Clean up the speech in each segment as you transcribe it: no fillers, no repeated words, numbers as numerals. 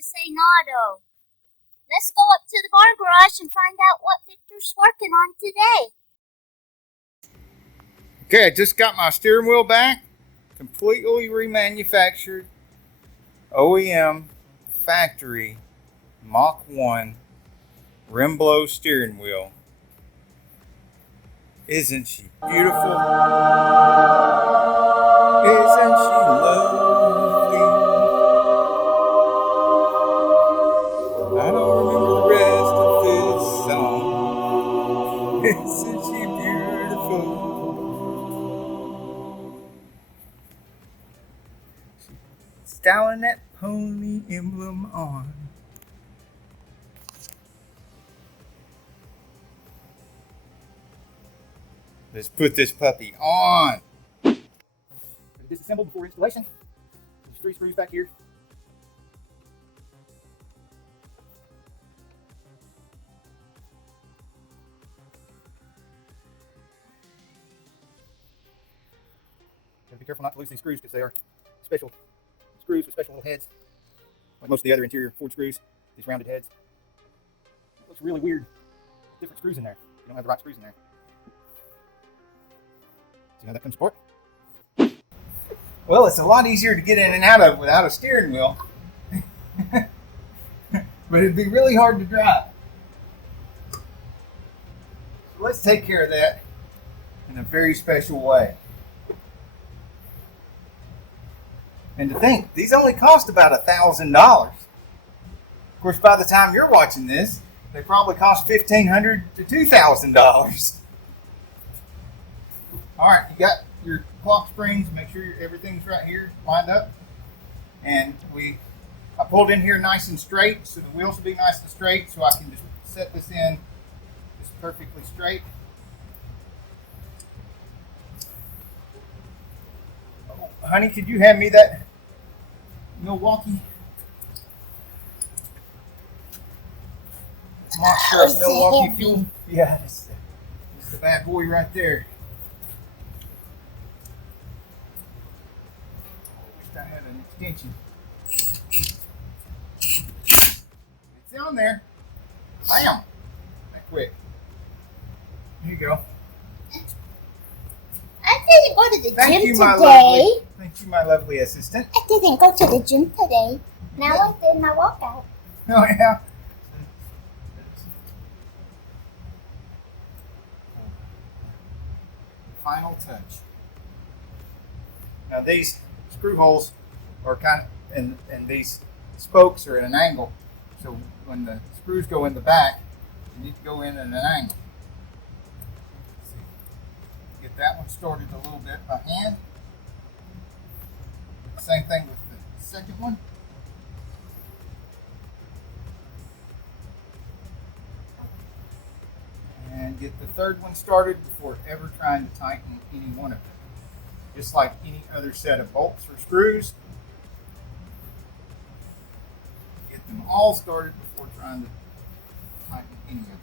to Saneauto. Let's go up to the bar garage and find out what Victor's working on today. Okay, I just got my steering wheel back. Completely remanufactured. OEM factory Mach 1 rim blow steering wheel. Isn't she beautiful? Isn't she lovely? I don't remember the rest of this song. Isn't she beautiful? Styling that pony emblem on. Let's put this puppy on. Disassembled before installation. There's 3 screws back here. Gotta be careful not to lose these screws because they are special screws with special little heads. Like most of the other interior Ford screws, these rounded heads. It looks really weird. Different screws in there. You don't have the right screws in there. See how that comes apart? Well, it's a lot easier to get in and out of without a steering wheel. But it'd be really hard to drive. So let's take care of that in a very special way. And to think, these only cost about $1,000. Of course, by the time you're watching this, they probably cost $1,500 to $2,000. All right, you got your clock springs. Make sure everything's right here lined up. And I pulled in here nice and straight, so the wheels will be nice and straight, so I can just set this in just perfectly straight. Oh, honey, could you hand me that Milwaukee Monster Milwaukee fuel? Yeah, this is the bad boy right there. I had an extension. It's on there. Bam! That quick. Here you go. I didn't go to the gym today. Thank you, my lovely assistant. I didn't go to the gym today. Now I did my workout. Oh, yeah. Final touch. Now these screw holes are kind of, and these spokes are at an angle. So when the screws go in the back, you need to go in at an angle. Let's see. Get that one started a little bit by hand. Same thing with the second one. And get the third one started before ever trying to tighten any one of them. Just like any other set of bolts or screws. Get them all started before trying to tighten any of them.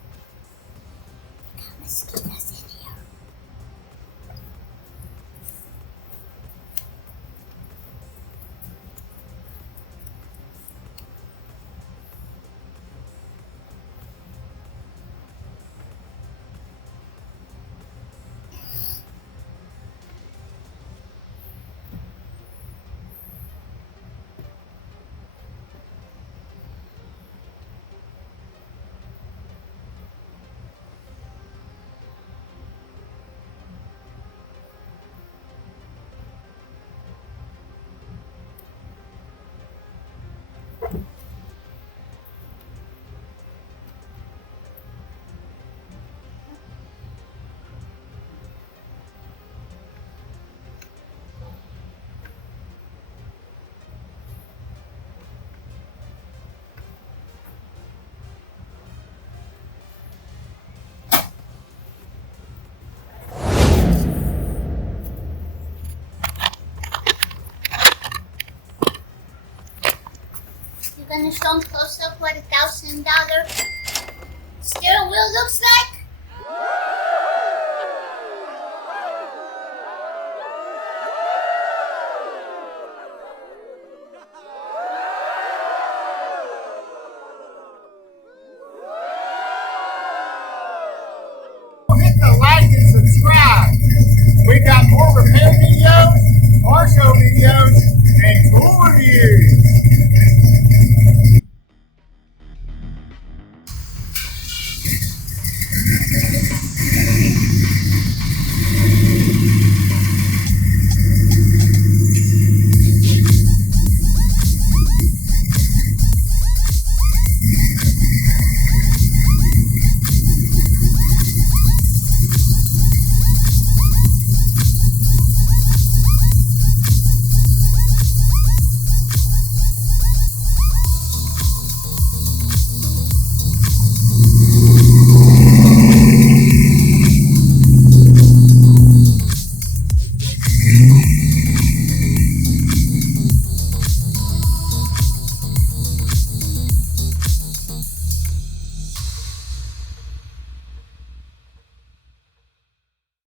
Gonna show them close up what $1,000 steering wheel looks like? We've got more repair videos, car show videos, and tool